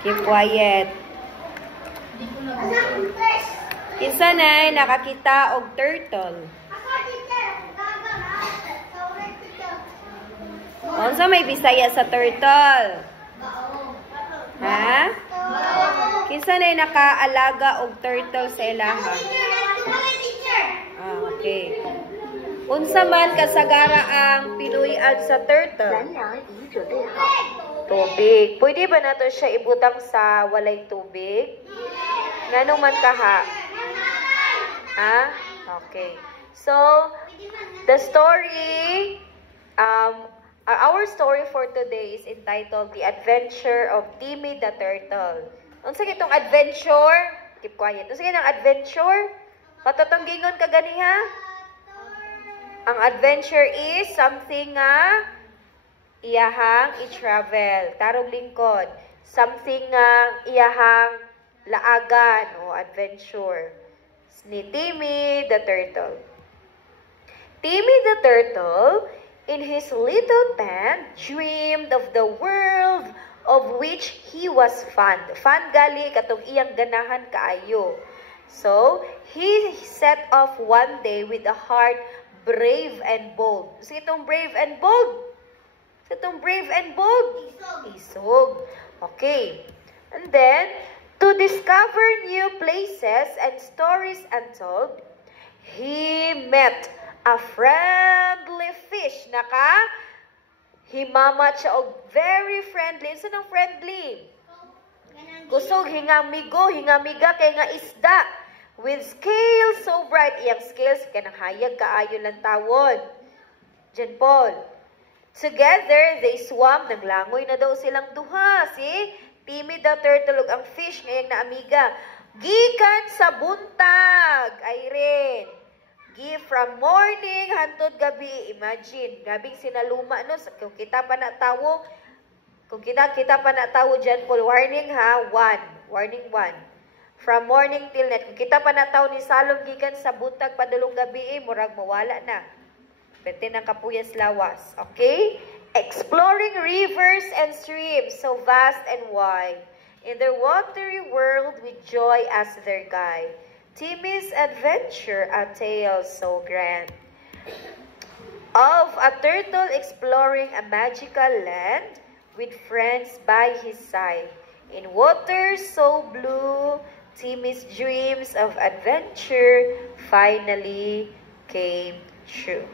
Keep quiet. Isa na nakakita og turtle. Unsa may Bisaya sa turtle? Ha? Kinsa na nakaalaga og turtle sa ilaha? Okay. Unsa man kasagara ang pinuy-an sa turtle? Tubig. Pwede ba nato siya ibutang sa walay tubig? Ngano man kaha? Ha? Okay. So, the story, our story for today is entitled The Adventure of Timmy the Turtle. Unsa itong adventure? Keep quiet. Unsa itong adventure? Patatanggingon ka ganiha? Ang adventure is something nga iyahang i-travel. Tarong lingkod. Something nga iyahang laagan o adventure. Ni Timmy the Turtle. Timmy the Turtle, in his little pen, dreamed of the world of which he was fond. Fond gali katong iyang ganahan kaayo. So, he set off one day with a heart brave and bold. So, itong brave and bold? So, itong brave and bold? Isog. Okay. And then, to discover new places and stories untold, he met a friendly fish. Himamat siya og very friendly. Saan ang friendly? Kusog, hingamiga, kay nga isda. With scales so bright. Iyang scales, kanang hayag kaayo lang tawon. Jan Paul. Together, they swam. Naglangoy na daw silang duha. See? Timmy the Turtle ug ang fish ngayong naamiga. Gikan sa buntag. Irene. From morning hantod gabi. Imagine, gabing sinaluma no. Kung kita pa na tawo, dyan po, warning ha, 1. Warning 1. From morning till night. Kung kita pa na tawo ni Salom gikan sa buntag padulong gabi, murag mawala na. Pwede ng kapuyas lawas. Okay? Exploring rivers and streams so vast and wide, in their watery world with joy as their guide. Timmy's adventure, a tale so grand, of a turtle exploring a magical land with friends by his side. In waters so blue, Timmy's dreams of adventure finally came true.